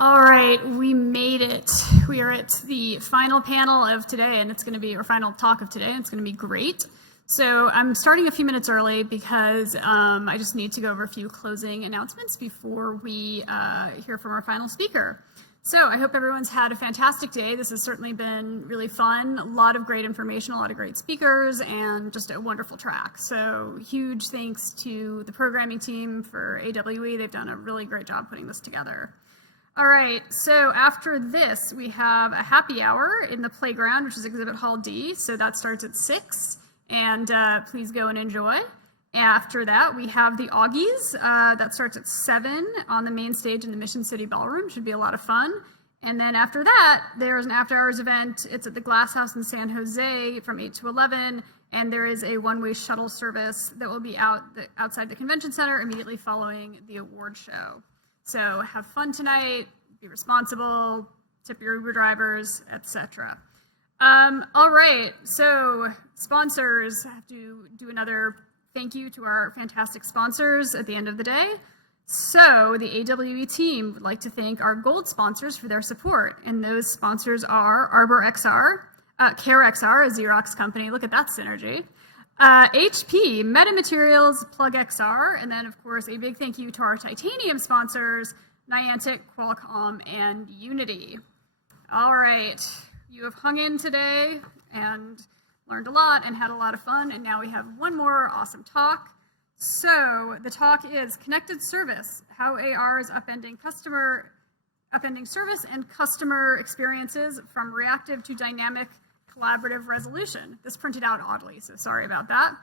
All right, we made it. We are at the final panel of today, and it's going to be our final talk of today, and it's going to be great. So I'm starting a few minutes early because I just need to go over a few closing announcements before we hear from our final speaker. So I hope everyone's had a fantastic day. This has certainly been really fun. A lot of great information, a lot of great speakers, and just a wonderful track. So huge thanks to the programming team for AWE. They've done a really great job putting this together. All right, so after this, we have a happy hour in the playground, which is Exhibit Hall D. So that starts at 6, and please go and enjoy. After that, we have the Augies. That starts at 7 on the main stage in the Mission City Ballroom. Should be a lot of fun. And then after that, there's an after-hours event. It's at the Glass House in San Jose from 8 to 11. And there is a one-way shuttle service that will be outside the convention center immediately following the award show. So have fun tonight, be responsible, tip your Uber drivers, etc. All right, so sponsors, I have to do another thank you to our fantastic sponsors at the end of the day. So the AWE team would like to thank our gold sponsors for their support. And those sponsors are Arbor XR, Care XR, a Xerox company. Look at that synergy. HP, Metamaterials, Plug XR, and then of course a big thank you to our titanium sponsors, Niantic, Qualcomm, and Unity. All right, you have hung in today and learned a lot and had a lot of fun, and now we have one more awesome talk. So the talk is Connected Service, how AR is upending service and customer experiences from reactive to dynamic collaborative resolution. This printed out oddly, so sorry about that.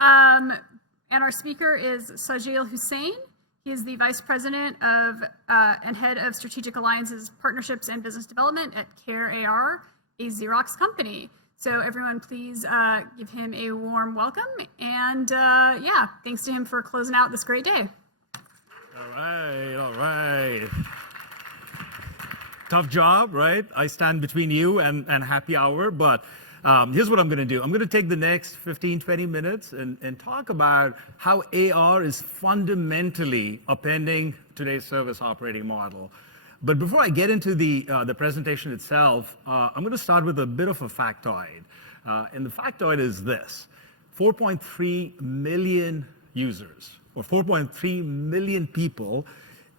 And our speaker is Sajil Hussain. He is the Vice President of and Head of Strategic Alliances, Partnerships, and Business Development at Care AR, a Xerox company. So everyone, please give him a warm welcome. And yeah, thanks to him for closing out this great day. All right, all right. Tough job, right? I stand between you and happy hour, but here's what I'm going to do. I'm going to take the next 15, 20 minutes and talk about how AR is fundamentally upending today's service operating model. But before I get into the presentation itself, I'm going to start with a bit of a factoid. And the factoid is this: 4.3 million users, or 4.3 million people.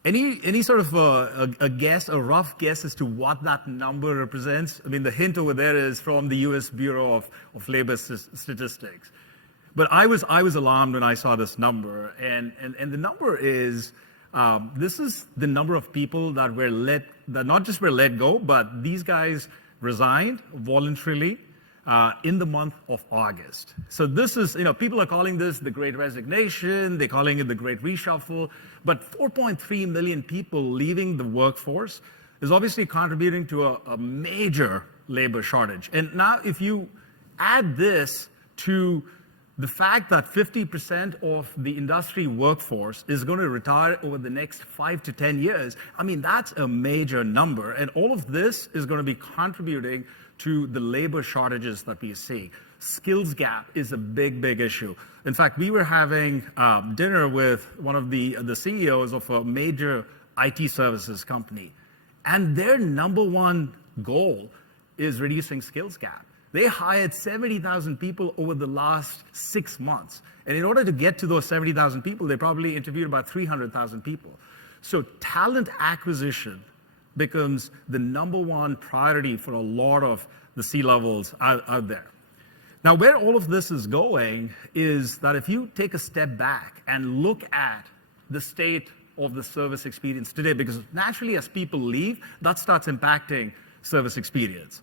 Any sort of a guess, a rough guess as to what that number represents? I mean, the hint over there is from the U.S. Bureau of Labor Statistics. But I was alarmed when I saw this number, and the number is this is the number of people that not just were let go, but these guys resigned voluntarily in the month of August. So this is, people are calling this the Great Resignation, they're calling it the Great Reshuffle, but 4.3 million people leaving the workforce is obviously contributing to a major labor shortage. And now if you add this to the fact that 50% of the industry workforce is going to retire over the next 5 to 10 years, I mean, that's a major number. And all of this is going to be contributing to the labor shortages that we see. Skills gap is a big, big issue. In fact, we were having dinner with one of the CEOs of a major IT services company, and their number one goal is reducing skills gap. They hired 70,000 people over the last 6 months. And in order to get to those 70,000 people, they probably interviewed about 300,000 people. So talent acquisition becomes the number one priority for a lot of the C-levels out there. Now, where all of this is going is that if you take a step back and look at the state of the service experience today, because naturally as people leave, that starts impacting service experience.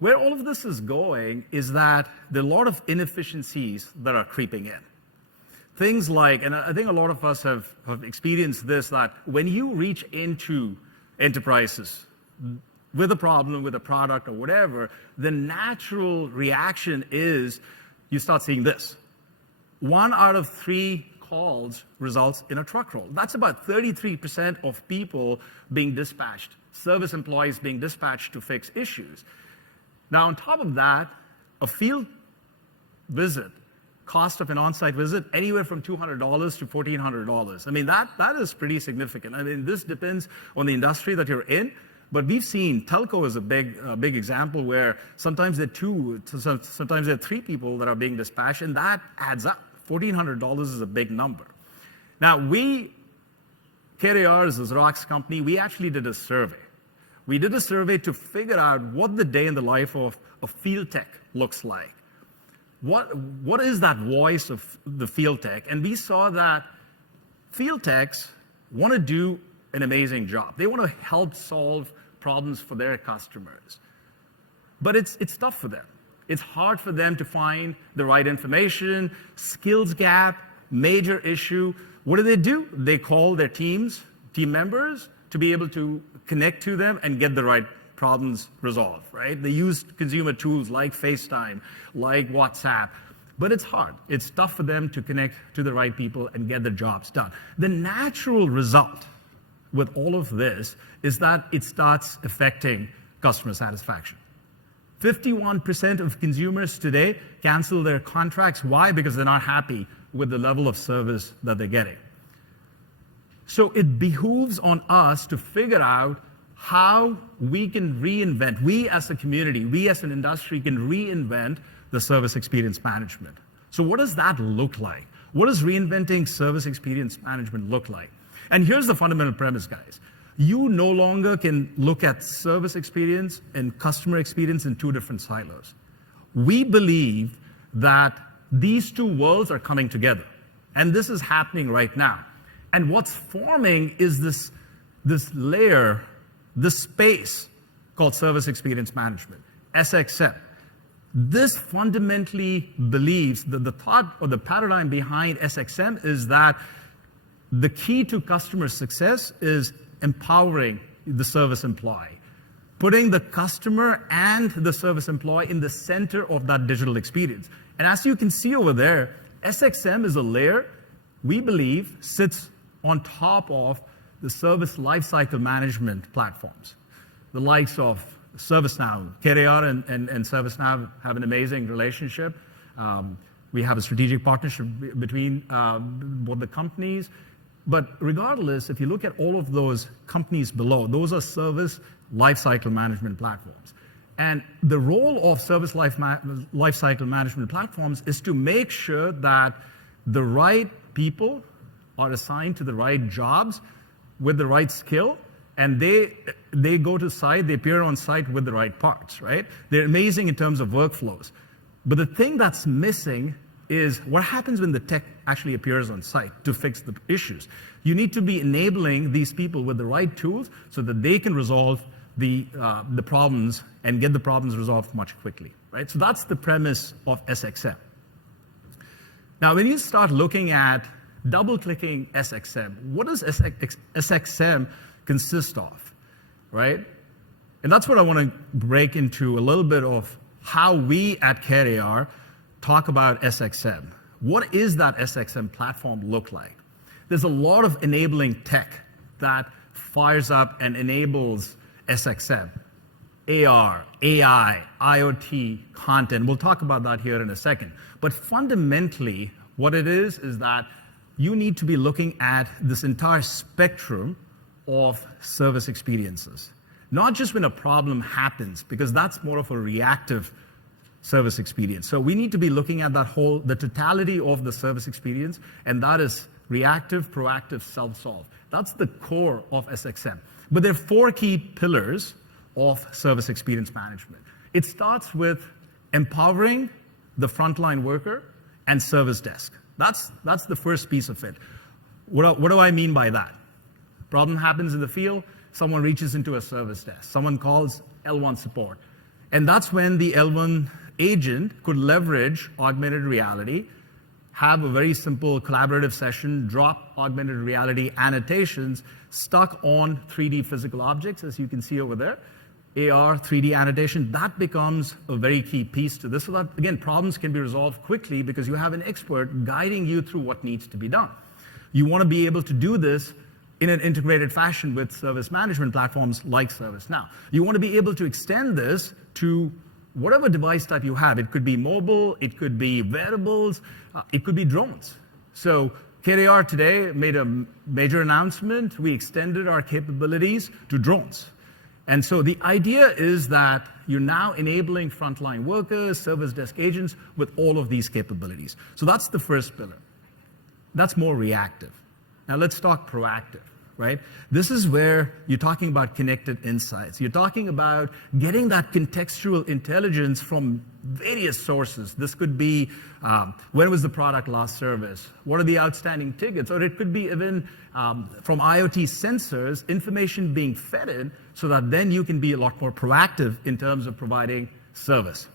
Where all of this is going is that there are a lot of inefficiencies that are creeping in. Things like, and I think a lot of us have experienced this, that when you reach into enterprises with a problem, with a product or whatever, the natural reaction is you start seeing this. 1 out of 3 calls results in a truck roll. That's about 33% of people being dispatched, service employees being dispatched to fix issues. Now, on top of that, a field visit cost of an on-site visit anywhere from $200 to $1,400. I mean, that is pretty significant. I mean, this depends on the industry that you're in, but we've seen telco is a big example where sometimes there are two, sometimes there are three people that are being dispatched, and that adds up. $1,400 is a big number. Now, KRAR is a Xerox company, we actually did a survey. We did a survey to figure out what the day in the life of a field tech looks like. What is that voice of the field tech? And we saw that field techs want to do an amazing job. They want to help solve problems for their customers. But it's tough for them. It's hard for them to find the right information, skills gap, major issue. What do? They call their team members to be able to connect to them and get the right problems resolved, right? They use consumer tools like FaceTime, like WhatsApp, but it's hard. It's tough for them to connect to the right people and get their jobs done. The natural result with all of this is that it starts affecting customer satisfaction. 51% of consumers today cancel their contracts. Why? Because they're not happy with the level of service that they're getting. So it behooves on us to figure out how we can reinvent, we as a community, we as an industry can reinvent the service experience management. So what does that look like? What does reinventing service experience management look like? And here's the fundamental premise, guys. You no longer can look at service experience and customer experience in two different silos. We believe that these two worlds are coming together, and this is happening right now. And what's forming is this layer, this space called service experience management, SXM. This fundamentally believes that the thought or the paradigm behind SXM is that the key to customer success is empowering the service employee, putting the customer and the service employee in the center of that digital experience. And as you can see over there, SXM is a layer we believe sits on top of the service lifecycle management platforms. The likes of ServiceNow, KRAR and ServiceNow have an amazing relationship. We have a strategic partnership between both the companies. But regardless, if you look at all of those companies below, those are service lifecycle management platforms. And the role of service lifecycle management platforms is to make sure that the right people are assigned to the right jobs with the right skill, and they go to site, they appear on site with the right parts, right? They're amazing in terms of workflows. But the thing that's missing is what happens when the tech actually appears on site to fix the issues. You need to be enabling these people with the right tools so that they can resolve the problems and get the problems resolved much quickly, right? So that's the premise of SXM. Now, when you start looking at double-clicking SXM, what does SXM consist of, right? And that's what I want to break into a little bit of how we at KRAR talk about SXM. What is that SXM platform look like? There's a lot of enabling tech that fires up and enables SXM. AR, AI, IoT, content. We'll talk about that here in a second. But fundamentally, what it is that you need to be looking at this entire spectrum of service experiences. Not just when a problem happens, because that's more of a reactive service experience. So we need to be looking at the totality of the service experience, and that is reactive, proactive, self-solve. That's the core of SXM. But there are four key pillars of service experience management. It starts with empowering the frontline worker and service desk. That's the first piece of it. What do I mean by that? Problem happens in the field, someone reaches into a service desk, someone calls L1 support. And that's when the L1 agent could leverage augmented reality, have a very simple collaborative session, drop augmented reality annotations stuck on 3D physical objects, as you can see over there. AR, 3D annotation, that becomes a very key piece to this. So that, again, problems can be resolved quickly because you have an expert guiding you through what needs to be done. You want to be able to do this in an integrated fashion with service management platforms like ServiceNow. You want to be able to extend this to whatever device type you have. It could be mobile, it could be wearables, it could be drones. So KDR today made a major announcement. We extended our capabilities to drones. And so the idea is that you're now enabling frontline workers, service desk agents with all of these capabilities. So that's the first pillar. That's more reactive. Now let's talk proactive, right? This is where you're talking about connected insights. You're talking about getting that contextual intelligence from various sources. This could be when was the product last serviced? What are the outstanding tickets? Or it could be even from IoT sensors, information being fed in so that then you can be a lot more proactive in terms of providing service.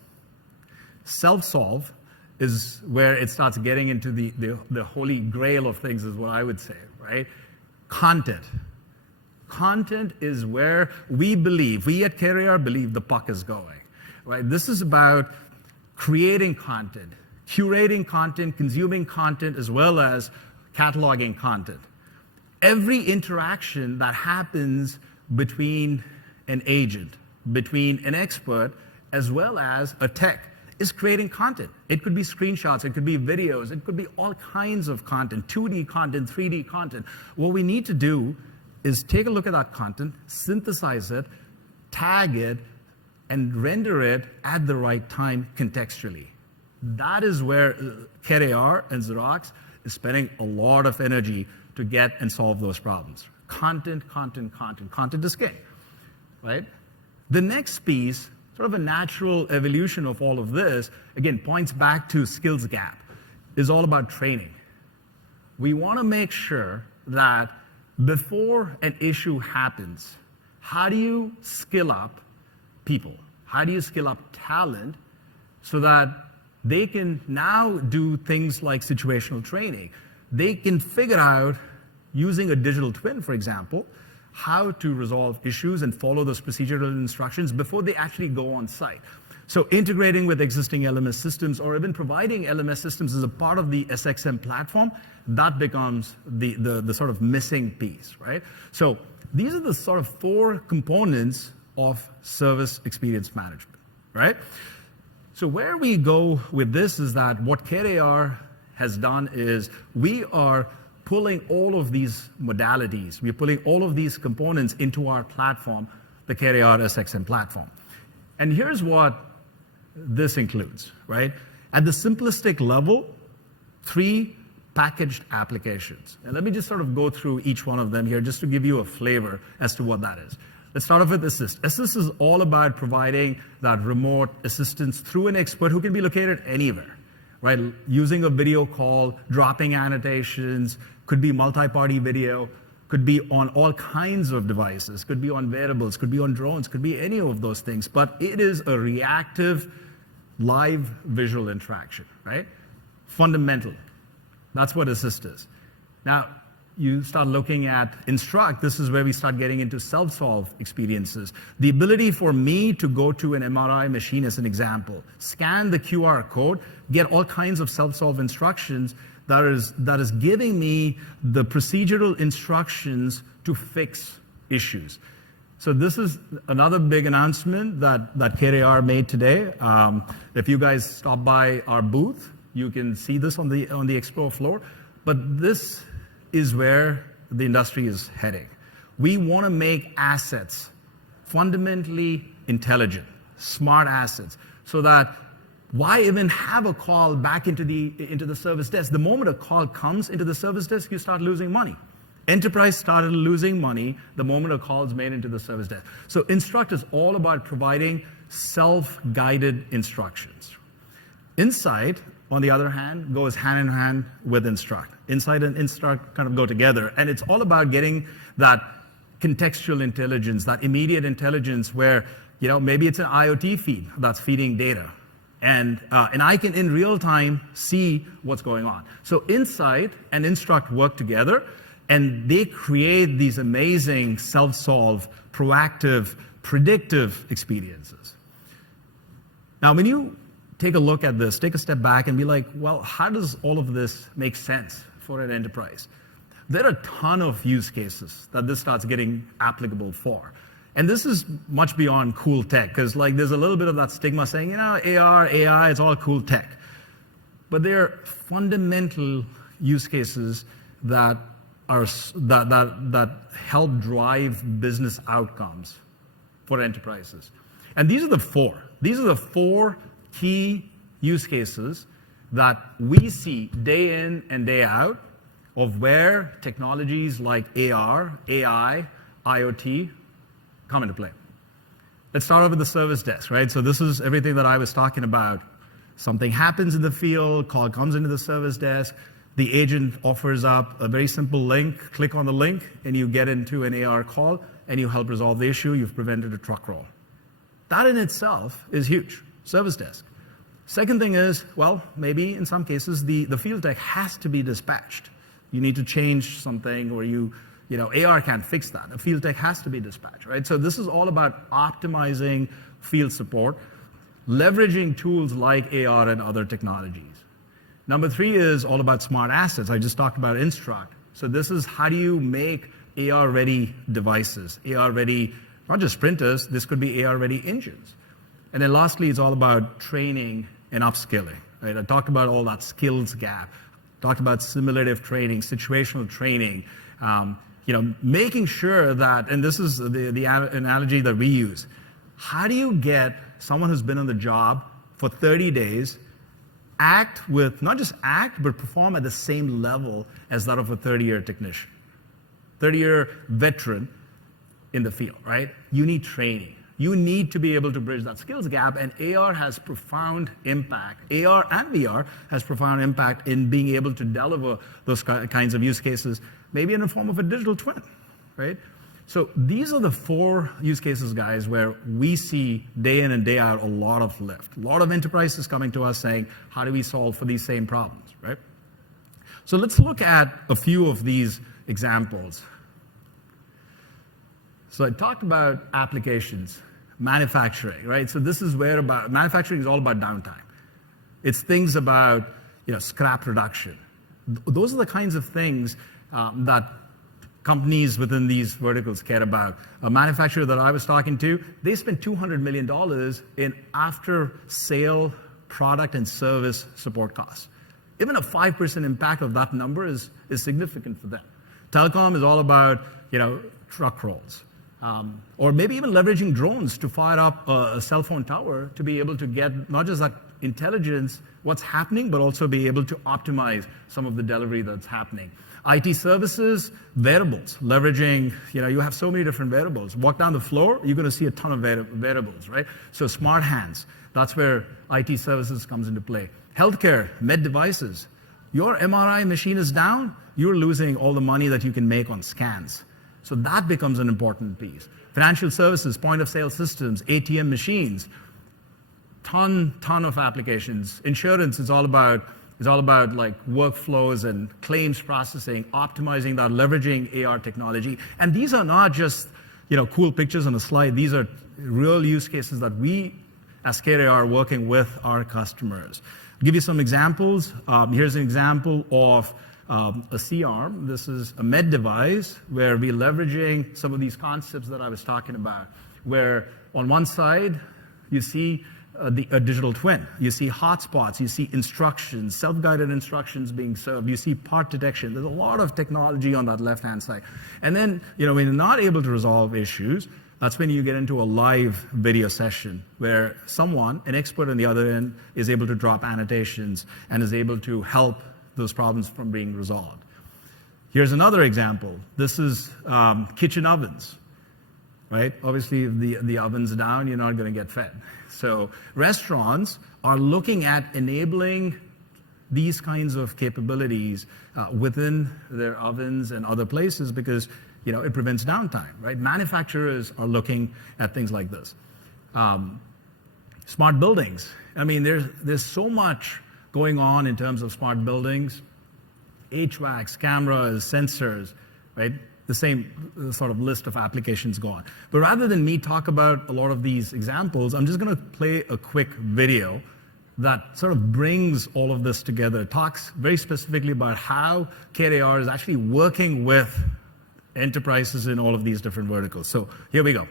Self-solve is where it starts getting into the holy grail of things, is what I would say, right? Content. Content is where we at KDR believe the puck is going, right? This is about creating content, curating content, consuming content, as well as cataloging content. Every interaction that happens between an agent, between an expert, as well as a tech, is creating content. It could be screenshots, it could be videos, it could be all kinds of content, 2D content, 3D content. What we need to do is take a look at that content, synthesize it, tag it, and render it at the right time contextually. That is where KDR and Xerox is spending a lot of energy to get and solve those problems. Content, content, content. Content is king, right? The next piece, sort of a natural evolution of all of this, again, points back to skills gap, is all about training. We want to make sure that before an issue happens, how do you skill up people? How do you skill up talent so that they can now do things like situational training? They can figure out, using a digital twin, for example, how to resolve issues and follow those procedural instructions before they actually go on site. So integrating with existing LMS systems or even providing LMS systems as a part of the SXM platform, that becomes the sort of missing piece, right? So these are the sort of 4 components of service experience management, right? So where we go with this is that what KDR has done is we are pulling all of these modalities, we're pulling all of these components into our platform, the KDR SXM platform. And here's what this includes, right? At the simplistic level, 3 packaged applications. And let me just sort of go through each one of them here just to give you a flavor as to what that is. Let's start off with Assist. Assist is all about providing that remote assistance through an expert who can be located anywhere, right? Using a video call, dropping annotations, could be multi-party video, could be on all kinds of devices, could be on wearables, could be on drones, could be any of those things, but it is a reactive, live visual interaction, right? Fundamental. That's what Assist is. Now, you start looking at Instruct, this is where we start getting into self-solve experiences. The ability for me to go to an MRI machine, as an example, scan the QR code, get all kinds of self-solve instructions that is giving me the procedural instructions to fix issues. So this is another big announcement that KDR made today. If you guys stop by our booth, you can see this on the Explore floor. But this is where the industry is heading. We want to make assets fundamentally intelligent, smart assets, so that why even have a call back into the service desk? The moment a call comes into the service desk, you start losing money. Enterprise started losing money the moment a call is made into the service desk. So Instruct is all about providing self-guided instructions. Insight, on the other hand, goes hand in hand with Instruct. Insight and Instruct kind of go together, and it's all about getting that contextual intelligence, that immediate intelligence where, maybe it's an IoT feed that's feeding data. And I can, in real time, see what's going on. So Insight and Instruct work together, and they create these amazing self-solve, proactive, predictive experiences. Now, when you take a look at this, take a step back and be like, well, how does all of this make sense for an enterprise? There are a ton of use cases that this starts getting applicable for. And this is much beyond cool tech, because like there's a little bit of that stigma saying, AR, AI, it's all cool tech. But they're fundamental use cases that help drive business outcomes for enterprises. And these are the four. These are the four key use cases that we see day in and day out of where technologies like AR, AI, IoT come into play. Let's start off with the service desk, right? So this is everything that I was talking about. Something happens in the field, call comes into the service desk, the agent offers up a very simple link, click on the link, and you get into an AR call, and you help resolve the issue, you've prevented a truck roll. That in itself is huge, service desk. Second thing is, well, maybe in some cases, the field tech has to be dispatched. You need to change something, or AR can't fix that. A field tech has to be dispatched, right? So this is all about optimizing field support, leveraging tools like AR and other technologies. Number three is all about smart assets. I just talked about Instruct. So this is how do you make AR-ready devices, AR-ready, not just printers, this could be AR-ready engines. And then lastly, it's all about training and upskilling, right? I talked about all that skills gap, talked about simulative training, situational training, making sure that, and this is the analogy that we use, how do you get someone who's been on the job for 30 days not just act, but perform at the same level as that of a 30-year technician, 30-year veteran in the field, right? You need training. You need to be able to bridge that skills gap, and AR has profound impact. AR and VR has profound impact in being able to deliver those kinds of use cases, maybe in the form of a digital twin, right? So these are the four use cases, guys, where we see day in and day out a lot of lift. A lot of enterprises coming to us saying, how do we solve for these same problems, right? So let's look at a few of these examples. So I talked about applications, manufacturing, right? So this is where manufacturing is all about downtime. It's things about scrap reduction. Those are the kinds of things that companies within these verticals care about. A manufacturer that I was talking to, they spent $200 million in after-sale product and service support costs. Even a 5% impact of that number is significant for them. Telecom is all about truck rolls. Or maybe even leveraging drones to fire up a cell phone tower to be able to get not just that intelligence, what's happening, but also be able to optimize some of the delivery that's happening. IT services, wearables, leveraging, you have so many different wearables. Walk down the floor, you're going to see a ton of wearables, right? So smart hands, that's where IT services comes into play. Healthcare, med devices. Your MRI machine is down, you're losing all the money that you can make on scans. So that becomes an important piece. Financial services, point of sale systems, ATM machines, ton of applications. Insurance is all about like workflows and claims processing, optimizing that, leveraging AR technology. And these are not just cool pictures on a slide. These are real use cases that we as KAR are working with our customers. I'll give you some examples. Here's an example of a C-arm. This is a med device where we're leveraging some of these concepts that I was talking about, where on one side you see a digital twin. You see hotspots, you see instructions, self-guided instructions being served, you see part detection. There's a lot of technology on that left-hand side. And then, when you're not able to resolve issues, that's when you get into a live video session where someone, an expert on the other end, is able to drop annotations and is able to help those problems from being resolved. Here's another example. This is kitchen ovens. Right? Obviously, if the oven's down, you're not going to get fed. So restaurants are looking at enabling these kinds of capabilities within their ovens and other places because it prevents downtime. Right? Manufacturers are looking at things like this. Smart buildings. I mean, there's so much going on in terms of smart buildings, HVACs, cameras, sensors, right? The same sort of list of applications go on. But rather than me talk about a lot of these examples, I'm just going to play a quick video that sort of brings all of this together. It talks very specifically about how KAR is actually working with enterprises in all of these different verticals. So here we go.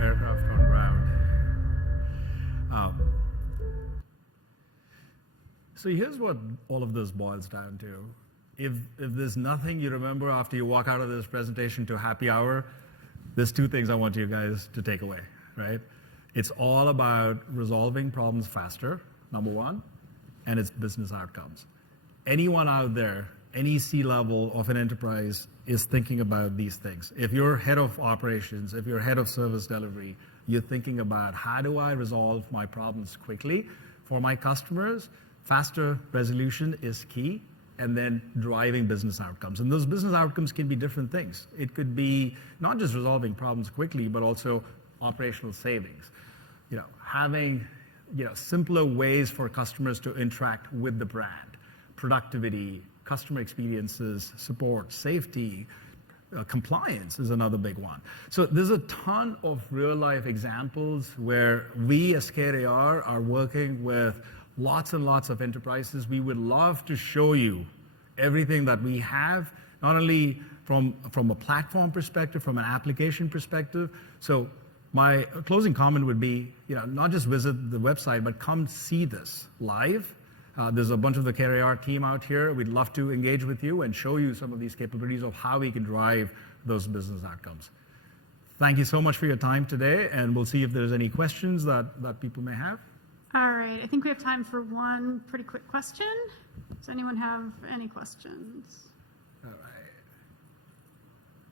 aircraft on ground. So here's what all of this boils down to. If there's nothing you remember after you walk out of this presentation to happy hour, there's two things I want you guys to take away, right? It's all about resolving problems faster, number one, and it's business outcomes. Anyone out there, any C-level of an enterprise is thinking about these things. If you're head of operations, if you're head of service delivery, you're thinking about how do I resolve my problems quickly for my customers. Faster resolution is key, and then driving business outcomes. And those business outcomes can be different things. It could be not just resolving problems quickly, but also operational savings. Having simpler ways for customers to interact with the brand, productivity, customer experiences, support, safety, compliance is another big one. So there's a ton of real-life examples where we as CareAR are working with lots and lots of enterprises. We would love to show you everything that we have, not only from a platform perspective, from an application perspective. So my closing comment would be, not just visit the website, but come see this live. There's a bunch of the CareAR team out here. We'd love to engage with you and show you some of these capabilities of how we can drive those business outcomes. Thank you so much for your time today, and we'll see if there's any questions that people may have. All right, I think we have time for one pretty quick question. Does anyone have any questions? All right.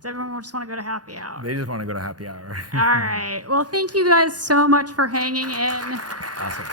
Does everyone just want to go to happy hour? They just want to go to happy hour. All right. Well, thank you guys so much for hanging in. Awesome.